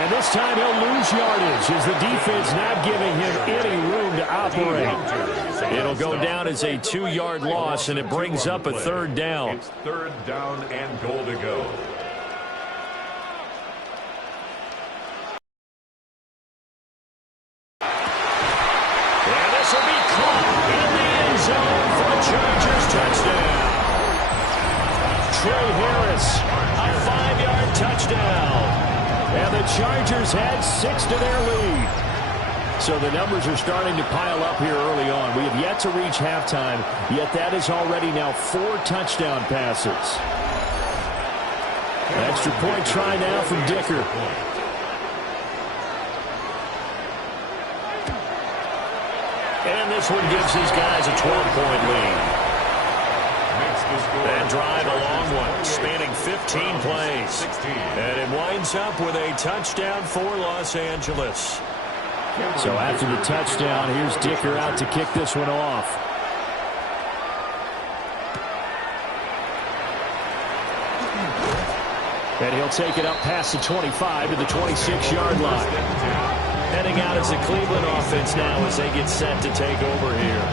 And this time he'll lose yardage as the defense not giving him any room to operate. It'll go down as a 2-yard loss, and it brings up a 3rd down. It's 3rd down and goal to go. And this will be caught in the end zone for a Chargers touchdown. Trey Harris, a 5-yard touchdown. And the Chargers had 6 to their lead. So the numbers are starting to pile up here early on. We have yet to reach halftime, yet that is already now 4 touchdown passes. Extra point try now from Dicker. And this one gives these guys a 12-point lead. That drive, a long one, spanning 15 plays. And it winds up with a touchdown for Los Angeles. So after the touchdown, here's Dicker out to kick this one off. And he'll take it up past the 25 to the 26-yard line. Heading out as the Cleveland offense now as they get set to take over here.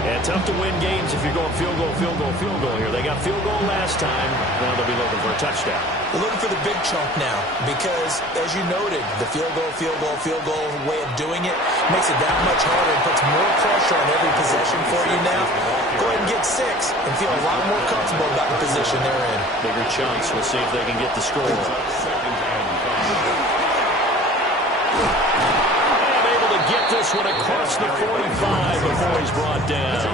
And tough to win games if you're going field goal, field goal, field goal here. They got field goal last time. Now they'll be looking for a touchdown. They're looking for the big chunk now because, as you noted, the field goal way of doing it makes it that much harder and puts more pressure on every possession for you now. Go ahead and get 6 and feel a lot more comfortable about the position they're in. Bigger chunks. We'll see if they can get the score. Get this one across the 45 before he's brought down.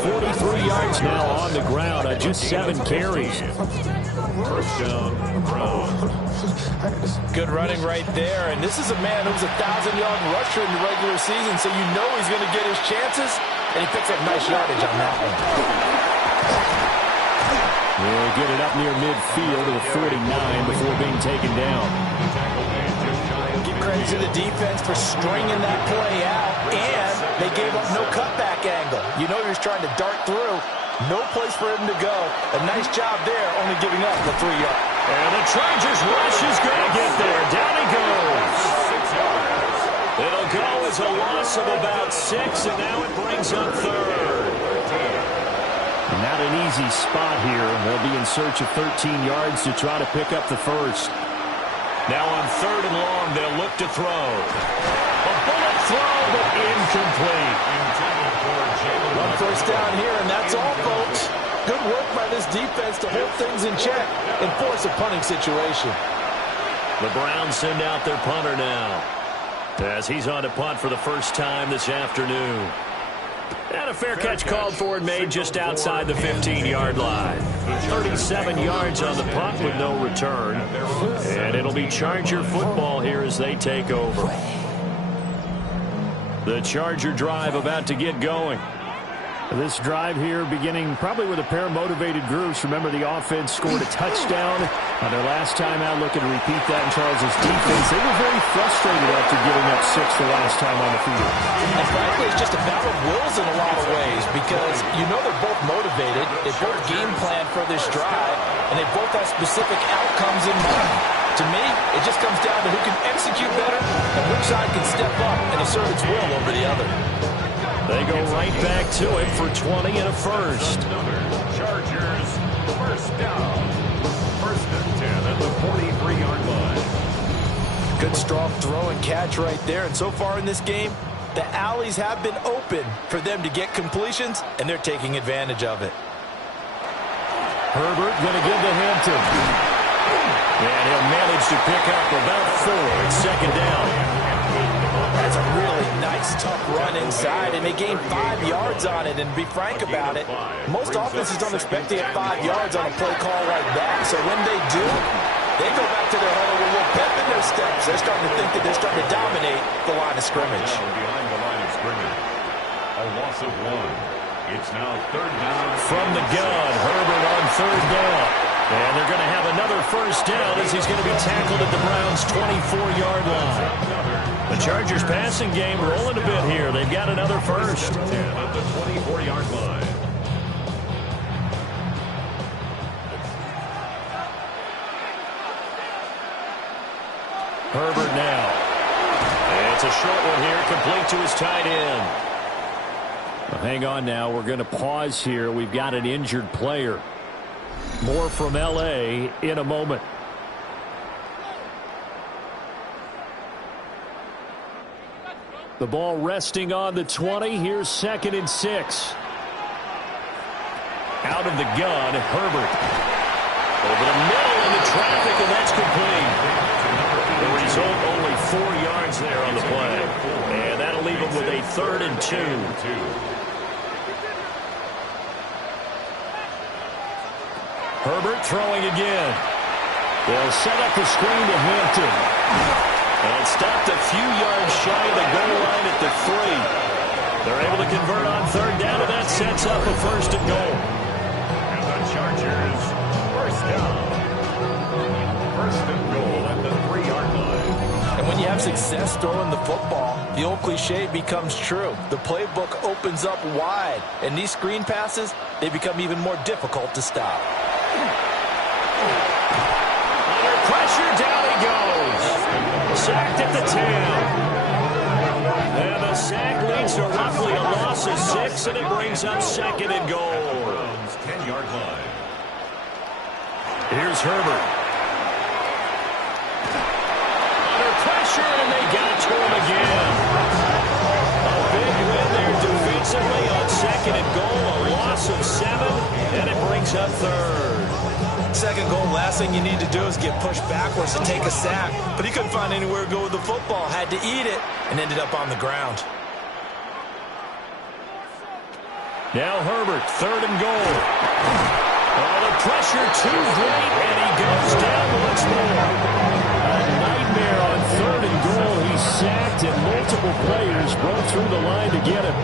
43 yards now on the ground on just 7 carries. First down, Good running right there. And this is a man who's a 1,000-yard rusher in the regular season, so you know he's going to get his chances. And he picks up nice yardage on that one. We'll get it up near midfield to the 49 before being taken down. Credit to the defense for stringing that play out, and they gave up no cutback angle. You know he was trying to dart through. No place for him to go. A nice job there, only giving up the 3-yard. And the Chargers rush is going to get there. Down he goes. It'll go as a loss of about 6, and now it brings up 3rd. Not an easy spot here. They'll be in search of 13 yards to try to pick up the first. Now on 3rd and long, they'll look to throw. A bullet throw, but incomplete. One first down here, and that's all, folks. Good work by this defense to hold things in check and force a punting situation. The Browns send out their punter now, as he's on to punt for the first time this afternoon. And a fair catch called for and made just outside the 15-yard line. 37 yards on the punt with no return. And it'll be Charger football here as they take over. The Charger drive about to get going. This drive here beginning probably with a pair of motivated groups. Remember, the offense scored a touchdown on their last time out. Looking to repeat that in Charles' defense. They were very frustrated after giving up 6 the last time on the field. And frankly, it's just a battle of wills in a lot of ways because you know they're both motivated. They both game plan for this drive, and they both have specific outcomes in mind. To me, it just comes down to who can execute better and which side can step up and assert its will over the other. They go right back to it for 20 and a first. Chargers, first down. 1st and 10 at the 43-yard line. Good strong throw and catch right there. And so far in this game, the alleys have been open for them to get completions, and they're taking advantage of it. Herbert going to give to Hampton. And he'll manage to pick up about 4. It's 2nd down. That's a really nice, tough run inside, and they gained 5 yards on it. And to be frank about it, most offenses don't expect to get 5 yards on a play call like that. So when they do, they go back to their huddle with a little pep in their steps. They're starting to think that they're starting to dominate the line of scrimmage. Behind the line of scrimmage, a loss of 1. It's now 3rd down. From the gun, Herbert on 3rd down. And they're going to have another first down as he's going to be tackled at the Browns' 24-yard line. The Chargers passing game rolling a bit here. They've got another first. 10 at the 24-yard line. Herbert now. It's a short one here, complete to his tight end. Well, hang on now. We're going to pause here. We've got an injured player. More from L.A. in a moment. The ball resting on the 20. Here's 2nd and 6. Out of the gun, Herbert. Over the middle into traffic, and that's complete. The result, only 4 yards there on the play. And that'll leave him with a 3rd and 2. Herbert throwing again. They'll set up the screen to Hampton. And stopped a few yards shy of the goal line at the 3. They're able to convert on 3rd down, and that sets up a 1st and goal. And the Chargers, 1st down. 1st and goal at the 3-yard line. And when you have success throwing the football, the old cliche becomes true. The playbook opens up wide, and these screen passes, they become even more difficult to stop. Under pressure, down he goes. Sacked at the 10. And the sack leads to roughly a loss of 6, and it brings up 2nd and goal. 10-yard line. Here's Herbert. Under pressure, and they got to him again. A big win there defensively on 2nd and goal. A loss of 7, and it brings up 3rd. 2nd goal, last thing you need to do is get pushed backwards and take a sack. But he couldn't find anywhere to go with the football. Had to eat it and ended up on the ground. Now Herbert, 3rd and goal. Oh, the pressure too great, and he goes down once more. A nightmare on 3rd and goal. He's sacked, and multiple players broke through the line to get him.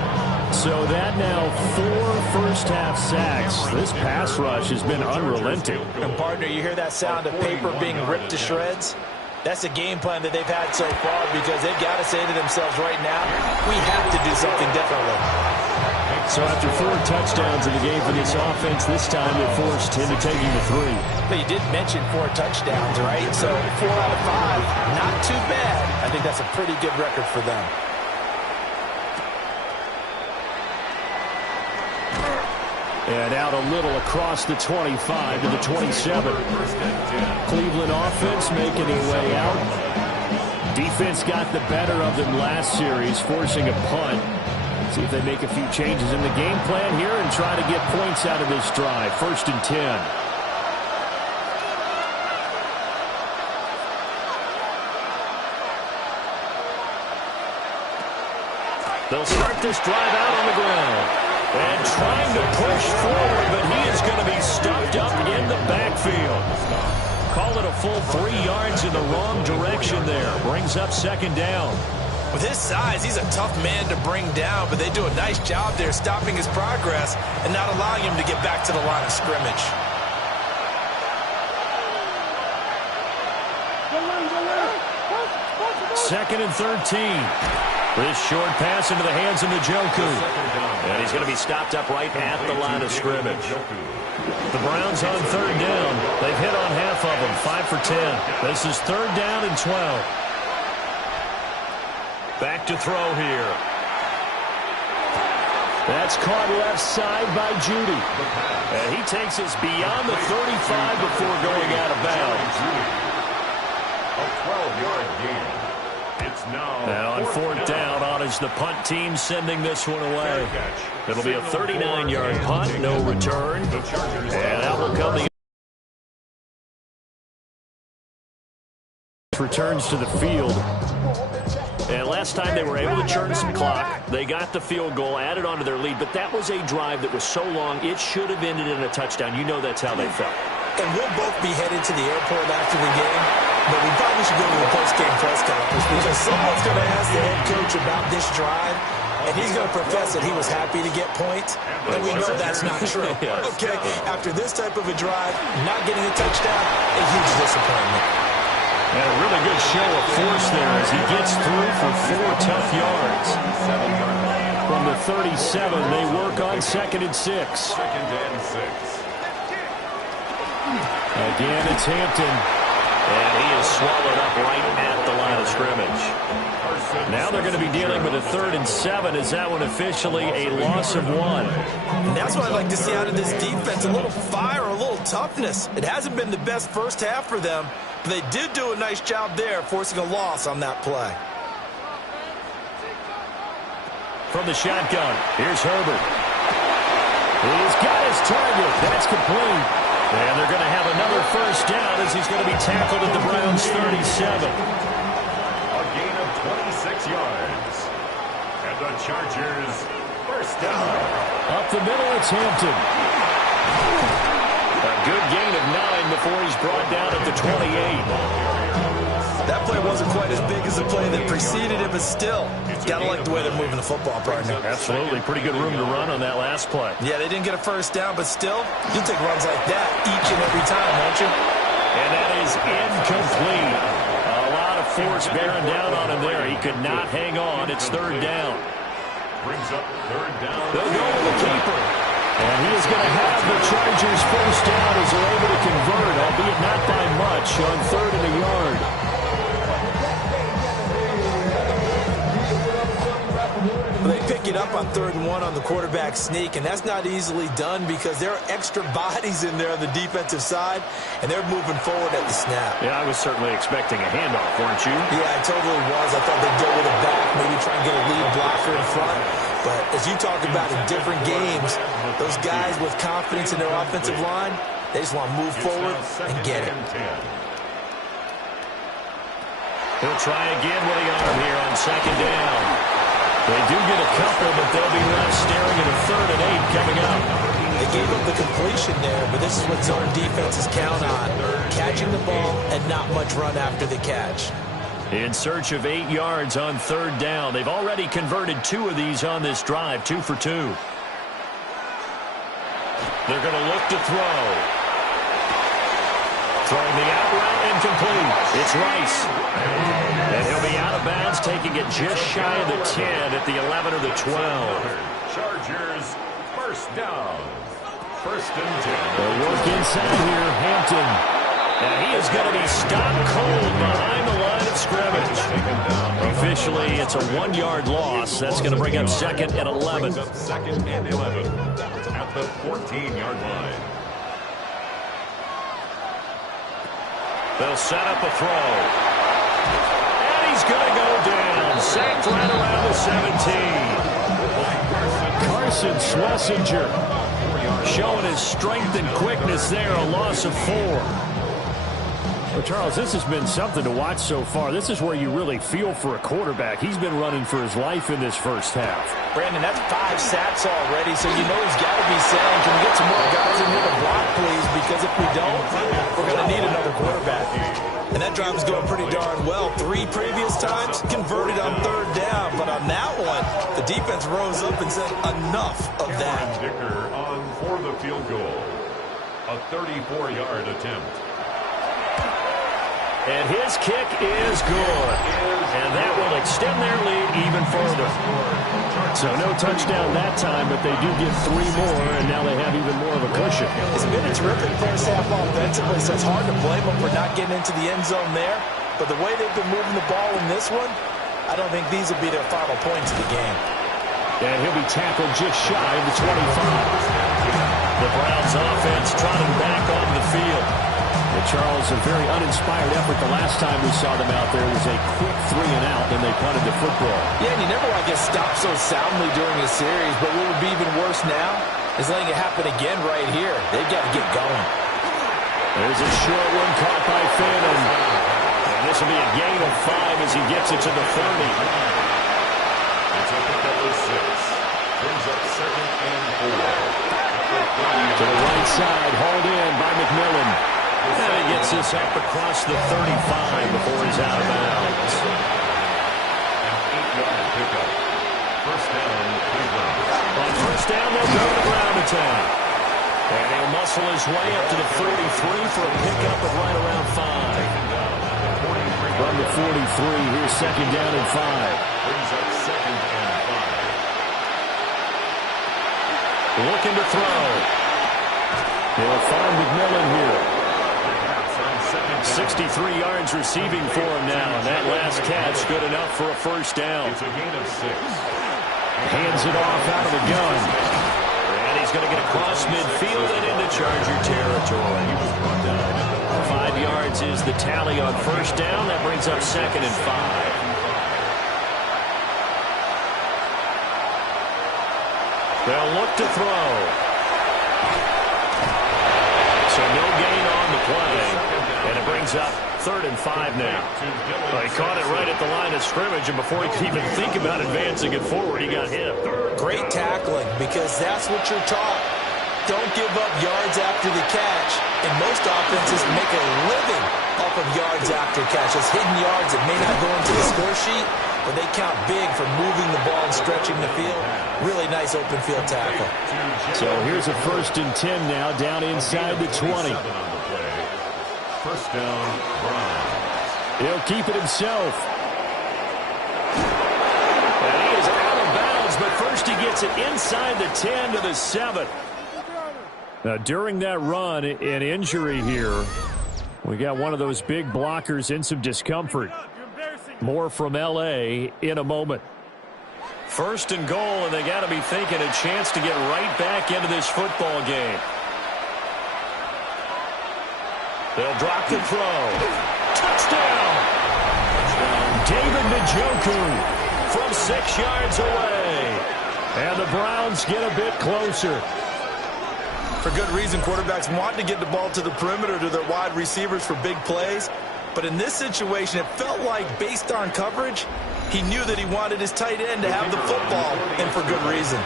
So that now 4 first-half sacks. This pass rush has been unrelenting. And partner, you hear that sound of paper being ripped to shreds? That's a game plan that they've had so far because they've got to say to themselves right now, we have to do something differently. So after 4 touchdowns in the game for this offense, this time they're forced into taking the 3. But you did mention 4 touchdowns, right? So 4 out of 5, not too bad. I think that's a pretty good record for them. And out a little across the 25 to the 27. Cleveland offense making their way out. Defense got the better of them last series, forcing a punt. See if they make a few changes in the game plan here and try to get points out of this drive. 1st and 10. They'll start this drive out on the ground. And trying to push forward, but he is going to be stuffed up in the backfield. Call it a full 3 yards in the wrong direction there. Brings up 2nd down. With his size, he's a tough man to bring down, but they do a nice job there stopping his progress and not allowing him to get back to the line of scrimmage. Second and 13. This short pass into the hands of Njoku. And he's going to be stopped up right at the line of scrimmage. The Browns on 3rd down. They've hit on half of them, 5 for 10. This is 3rd down and 12. Back to throw here. That's caught left side by Judy. And he takes us beyond the 35 before going out of bounds. A 12-yard gain. It's now on 4th down, on is the punt team sending this one away. It'll be a 39-yard punt, no return. And out will come the returns to the field. And last time they were able to churn some clock. They got the field goal, added onto their lead, but that was a drive that was so long, it should have ended in a touchdown. You know that's how they felt. And we'll both be headed to the airport after the game, but we probably should go to the post-game press conference because someone's going to ask the head coach about this drive, and he's going to profess that he was happy to get points, and we know that's not true. Okay, after this type of a drive, not getting a touchdown, a huge disappointment. And a really good show of force there as he gets through for 4 tough yards. From the 37, they work on 2nd and 6. 2nd and 6. Again, it's Hampton. And he is swallowed up right at the line to be dealing with a 3rd and 7. Is that one officially a loss of 1? And that's what I'd like to see out of this defense, a little fire, a little toughness. It hasn't been the best first half for them, but they did do a nice job there, forcing a loss on that play. From the shotgun, here's Herbert. He's got his target. That's complete. And they're going to have another first down as he's going to be tackled at the Browns' 37. A gain of 26 yards. And the Chargers, first down. Up the middle, it's Hampton. A good gain of 9 before he's brought down at the 28. That play wasn't quite as big as the play that preceded it, but still, gotta like the way they're moving the football, partner. Absolutely. Pretty good room to run on that last play. Yeah, they didn't get a first down, but still, you take runs like that each and every time, won't you? And that is incomplete. A lot of force bearing down on him there. He could not hang on. It's 3rd down. Brings up 3rd down. They'll go to the keeper. And he is going to have the Chargers first down as they're able to convert, albeit not by much, on 3rd and a yard. They pick it up on 3rd and 1 on the quarterback sneak, and that's not easily done because there are extra bodies in there on the defensive side, and they're moving forward at the snap. Yeah, I was certainly expecting a handoff, weren't you? Yeah, I totally was. I thought they'd go with it back, maybe try and get a lead blocker in front. But as you talk about in different games, those guys with confidence in their offensive line, they just want to move forward and get it. He'll try again with the arm here on 2nd down. They do get a couple, but they'll be left staring at a 3rd and 8 coming up. They gave up the completion there, but this is what zone defenses count on, catching the ball and not much run after the catch. In search of 8 yards on 3rd down. They've already converted 2 of these on this drive, 2 for 2. They're going to look to throw. Throwing the out route incomplete. It's Rice. And he'll be out of bounds, taking it just shy of the 10 at the 11 or the 12. Chargers, first down. 1st and 10. They'll work inside here, Hampton. And he is going to be stopped cold behind the line of scrimmage. Officially, it's a 1-yard loss. That's going to bring up 2nd and 11. 2nd and 11 at the 14-yard line. They'll set up a throw. And he's going to go down. Sacked right around the 17. Carson Schlesinger showing his strength and quickness there. A loss of 4. Well, Charles, this has been something to watch so far. This is where you really feel for a quarterback. He's been running for his life in this first half. Brandon, that's 5 sacks already, so you know he's got to be saying, can we get some more guys in here to block, please? Because if we don't, we're going to need another quarterback. And that drive is going pretty darn well. 3 previous times, converted on 3rd down. But on that one, the defense rose up and said, enough of that. Dicker on for the field goal. A 34-yard attempt. And his kick is good. And that will extend their lead even further. So no touchdown that time, but they do get 3 more, and now they have even more of a cushion. It's been a terrific first half offensively, so it's hard to blame them for not getting into the end zone there. But the way they've been moving the ball in this one, I don't think these will be their final points of the game. And he'll be tackled just shy of the 25. The Browns offense trotting back on the field. And Charles, a very uninspired effort the last time we saw them out there. It was a quick 3 and out, and they punted the football. Yeah, and you never want to get stopped so soundly during a series, but what would be even worse now is letting it happen again right here. They've got to get going. There's a short one caught by Fannin. And this will be a gain of 5 as he gets it to the 30. It's a pick up of 6. Brings up 2nd and 4. To the right side, hauled in by McMillan. And he gets this up across the 35 before he's out of bounds. An 8-yard pickup. First down, Cleveland. On first down, they'll go to the ground attack. And he'll muscle his way up to the 43 for a pickup of right around 5. From the 43, here's 2nd down and 5. Brings up 2nd and 5. Looking to throw. He'll find McMillan here. On 2nd 63 yards receiving for him now. And that last catch good enough for a first down. It's a gain of 6. Hands it off out of the gun. And he's going to get across midfield and into Charger territory. 5 yards is the tally on first down. That brings up 2nd and 5. They'll look to throw. So no gain on the play. And it brings up 3rd and 5 now. Well, he caught it right at the line of scrimmage, and before he could even think about advancing it forward, he got hit. Great tackling, because that's what you're taught. Don't give up yards after the catch. And most offenses make a living off of yards after catch. Those hidden yards that may not go into the score sheet, but they count big for moving the ball and stretching the field. Really nice open field tackle. So here's a 1st and 10 now, down inside the 20. First down, Browns. He'll keep it himself. And he is out of bounds, but first he gets it inside the 10 to the 7. Now, during that run, an injury here. We got one of those big blockers in some discomfort. More from L.A. in a moment. 1st and goal, and they got to be thinking a chance to get right back into this football game. They'll drop the throw. Touchdown! David Njoku from 6 yards away. And the Browns get a bit closer. For good reason, quarterbacks want to get the ball to the perimeter to their wide receivers for big plays. But in this situation, it felt like, based on coverage, he knew that he wanted his tight end to have the football, and for good reason.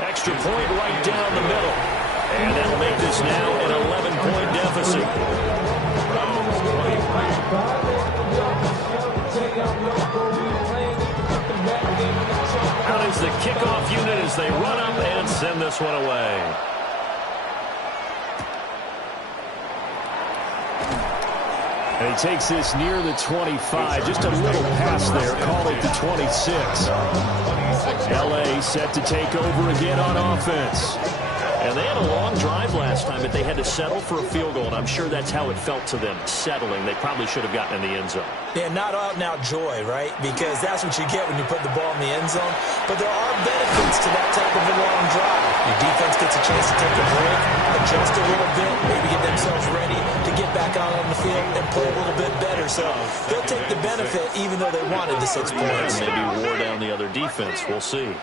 Extra point right down the middle. And that'll make this now an 11-point deficit. Out is the kickoff unit as they run up and send this one away. And he takes this near the 25. Just a little pass there. Call it the 26. L.A. set to take over again on offense. And they had a long drive last time, but they had to settle for a field goal, and I'm sure that's how it felt to them, settling. They probably should have gotten in the end zone. Yeah, not out-and-out joy, right? Because that's what you get when you put the ball in the end zone. But there are benefits to that type of a long drive. Your defense gets a chance to take a break, adjust a little bit, maybe get themselves ready to get back out on the field and play a little bit better. So they'll take the benefit even though they wanted the 6 points. Maybe wore down the other defense. We'll see.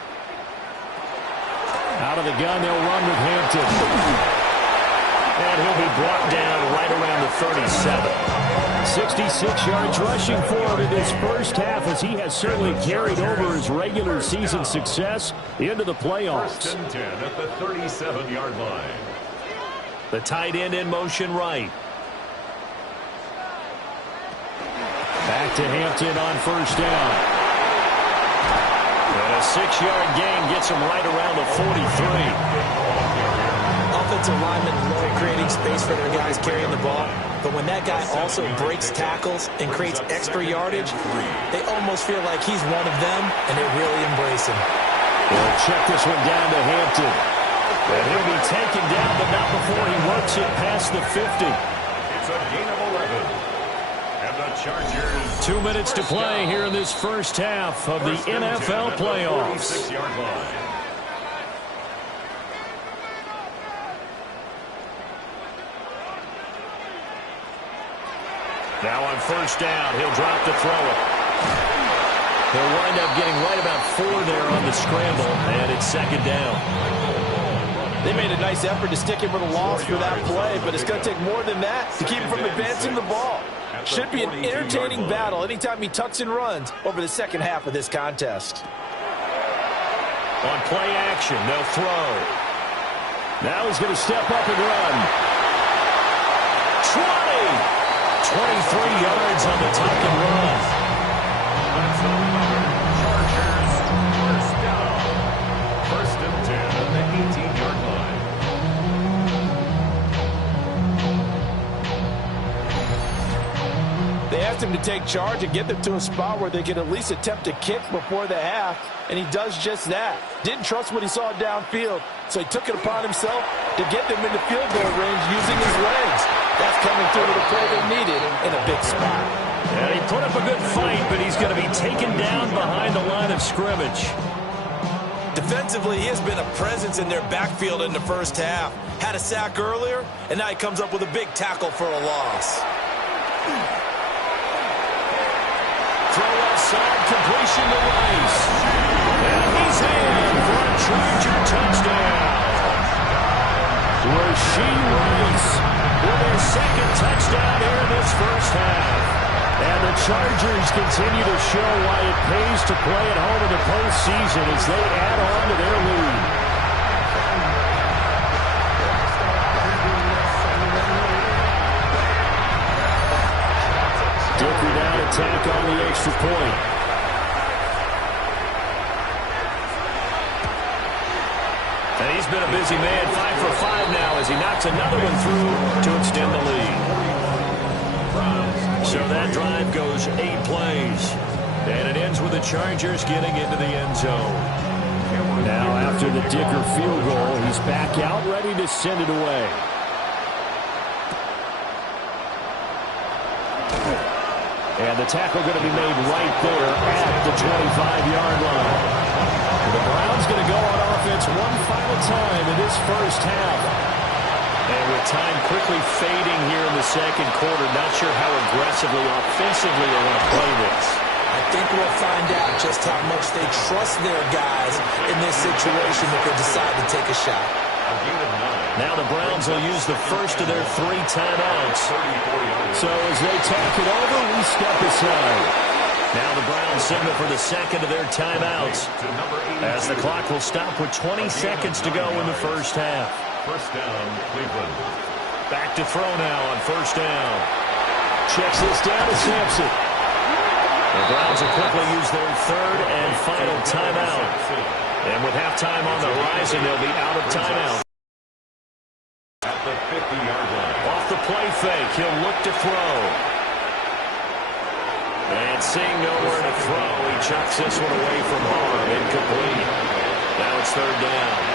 Out of the gun, they'll run with Hampton. And he'll be brought down right around the 37. 66 yards rushing for him in this first half, as he has certainly carried over his regular season success into the playoffs. 1st and 10 at the 37-yard line. The tight end in motion right. Back to Hampton on first down. And a 6-yard gain gets him right around the 43. Offensive linemen love creating space for their guys carrying the ball. But when that guy also breaks tackles and creates extra yardage, they almost feel like he's one of them, and they really embrace him. They'll check this one down to Hampton. And he'll be taken down, but not before he works it past the 50. It's a gain of 11. And the Chargers. 2 minutes to play here in this first half of the NFL playoffs. 46-yard line. Now on first down, he'll drop to throw it. He'll wind up getting right about 4 there on the scramble, and it's 2nd down. They made a nice effort to stick him with a loss for that play, but it's going to take more than that to keep him from advancing the ball. Should be an entertaining battle anytime he tucks and runs over the second half of this contest. On play action, they'll throw. Now he's going to step up and run. 23 yards on the tuck and run. Chargers, first down. 1st and 10 at the 18-yard line. They asked him to take charge and get them to a spot where they could at least attempt a kick before the half, and he does just that. Didn't trust what he saw downfield, so he took it upon himself to get them into field goal range using his legs. That's coming through to the play they needed in a big spot. And he put up a good fight, but he's going to be taken down behind the line of scrimmage. Defensively, he has been a presence in their backfield in the first half. Had a sack earlier, and now he comes up with a big tackle for a loss. Throw outside, completion to Rice. And he's in for a Charger touchdown. Rasheed Rice with their second touchdown here in this first half. And the Chargers continue to show why it pays to play at home in the postseason as they add on to their lead. Dicker down attack on the extra point. And he's been a busy man, 5 for 5 now as he knocks another one through to extend the lead. So that drive goes 8 plays. And it ends with the Chargers getting into the end zone. Now after the Dicker field goal, he's back out ready to send it away. And the tackle going to be made right there at the 25-yard line. The Browns going to go on offense one final time in this first half. And with time quickly fading here in the second quarter, not sure how aggressively, offensively they want to play this. I think we'll find out just how much they trust their guys in this situation if they decide to take a shot. Now the Browns will use the first of their 3 timeouts. So as they talk it over, we step aside. Now the Browns signal for the second of their timeouts as the clock will stop with 20 seconds to go in the first half. First down, Cleveland. Back to throw now on first down. Checks this down to Sampson. The Browns will quickly use their third and final timeout. And with halftime on the horizon, they'll be out of timeout. At the 50-yard line. Off the play fake, he'll look to throw. And seeing nowhere to throw, he chucks this one away from harm. Incomplete. Now it's third down.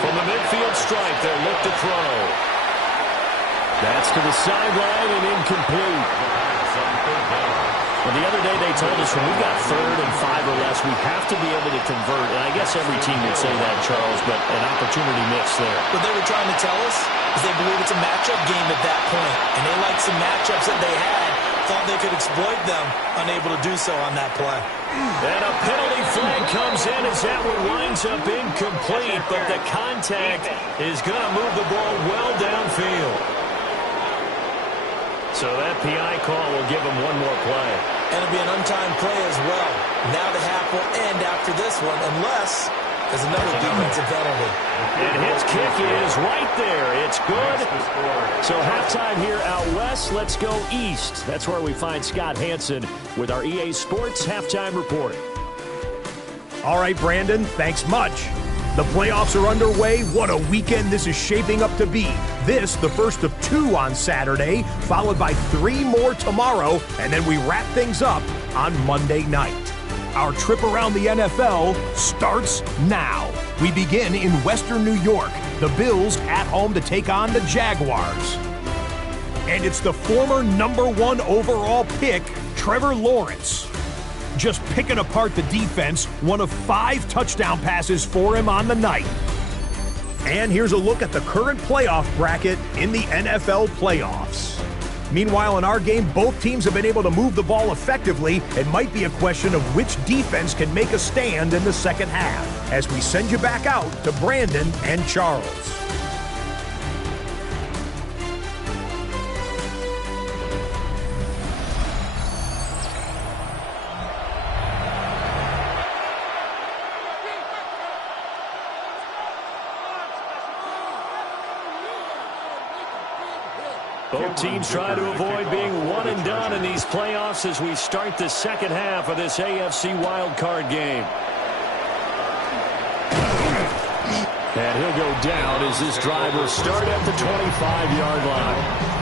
From the midfield stripe, they'll look to throw. That's to the sideline and incomplete. Well, the other day they told us when we got third and 5 or less, we have to be able to convert. And I guess every team would say that, Charles, but an opportunity missed there. What they were trying to tell us is they believe it's a matchup game at that point. And they liked some matchups that they had, thought they could exploit them, unable to do so on that play. And a penalty flag comes in as that one winds up incomplete, but the contact is going to move the ball well downfield. So that PI call will give him one more play. And it'll be an untimed play as well. Now the half will end after this one, unless there's another defensive penalty. And his kick is right there. It's good. So halftime here out west. Let's go east. That's where we find Scott Hansen with our EA Sports Halftime Report. All right, Brandon, thanks much. The playoffs are underway. What a weekend this is shaping up to be. This, the first of 2 on Saturday, followed by 3 more tomorrow, and then we wrap things up on Monday night. Our trip around the NFL starts now. We begin in Western New York. The Bills at home to take on the Jaguars. And it's the former #1 overall pick, Trevor Lawrence. Just picking apart the defense, one of 5 touchdown passes for him on the night. And here's a look at the current playoff bracket in the NFL playoffs. Meanwhile, in our game, both teams have been able to move the ball effectively. It might be a question of which defense can make a stand in the second half, as we send you back out to Brandon and Charles. Both teams try to avoid being one and done in these playoffs as we start the second half of this AFC wildcard game. And he'll go down as this drive will start at the 25-yard line.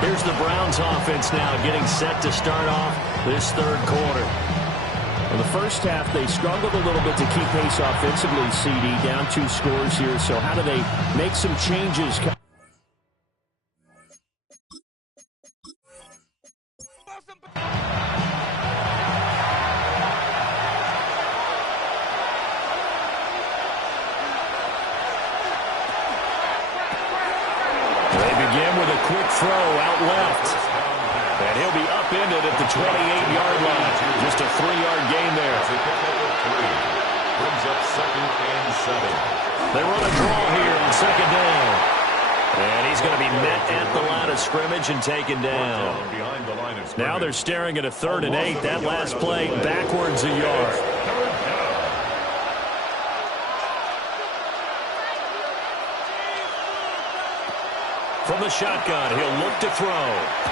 Here's the Browns offense now getting set to start off this third quarter. In the first half, they struggled a little bit to keep pace offensively, CD, down 2 scores here. So how do they make some changes? They begin with a quick throw out left. And he'll be upended at the 28-yard line. Just a 3-yard gain there. Brings up 2nd and 7. They run a draw here on 2nd down. And he's going to be met at the line of scrimmage and taken down. Now they're staring at a 3rd and 8. That last play backwards a yard. From the shotgun, he'll look to throw.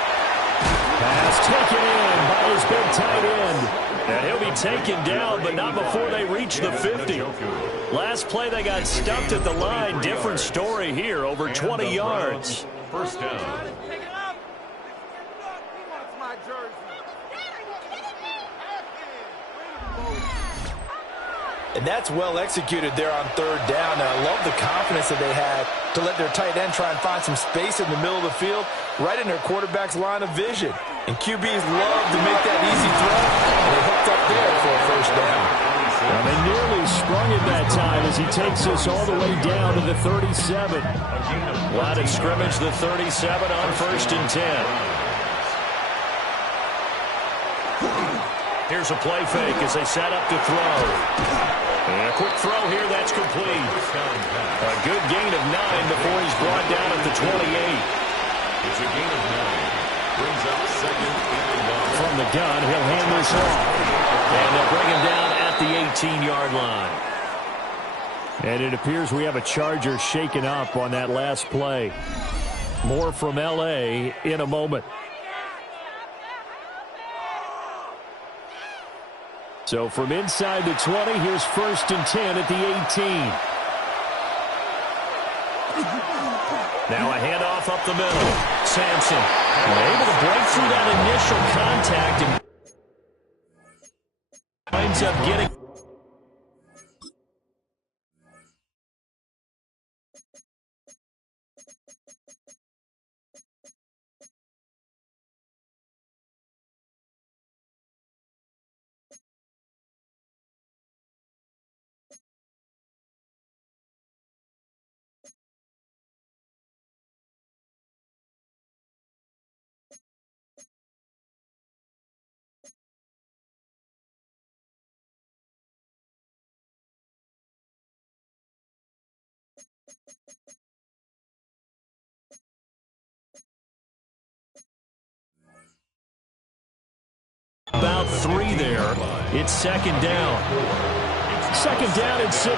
Pass taken in by his big tight end. And he'll be taken down, but not before they reach the 50. Last play, they got stuffed at the line. Different story here, over 20 yards. First down. And that's well executed there on 3rd down. Now, I love the confidence that they had to let their tight end try and find some space in the middle of the field, right in their quarterback's line of vision. And QBs love to make that easy throw, and they hooked up there for a first down. Well, they nearly sprung it that time as he takes us all the way down to the 37. Line of scrimmage, the 37 on 1st and 10. Here's a play fake as they set up to throw. And a quick throw here, that's complete. A good gain of 9 before he's brought down at the 28. It's a gain of 9. Brings up 2nd and 1. From the gun, he'll hand this off. And they'll bring him down at the 18-yard line. And it appears we have a Charger shaken up on that last play. More from L.A. in a moment. So from inside the 20, here's 1st and 10 at the 18. Now a handoff up the middle. Sampson able to break through that initial contact and winds up getting. About 3 there. It's 2nd down. 2nd down and 6.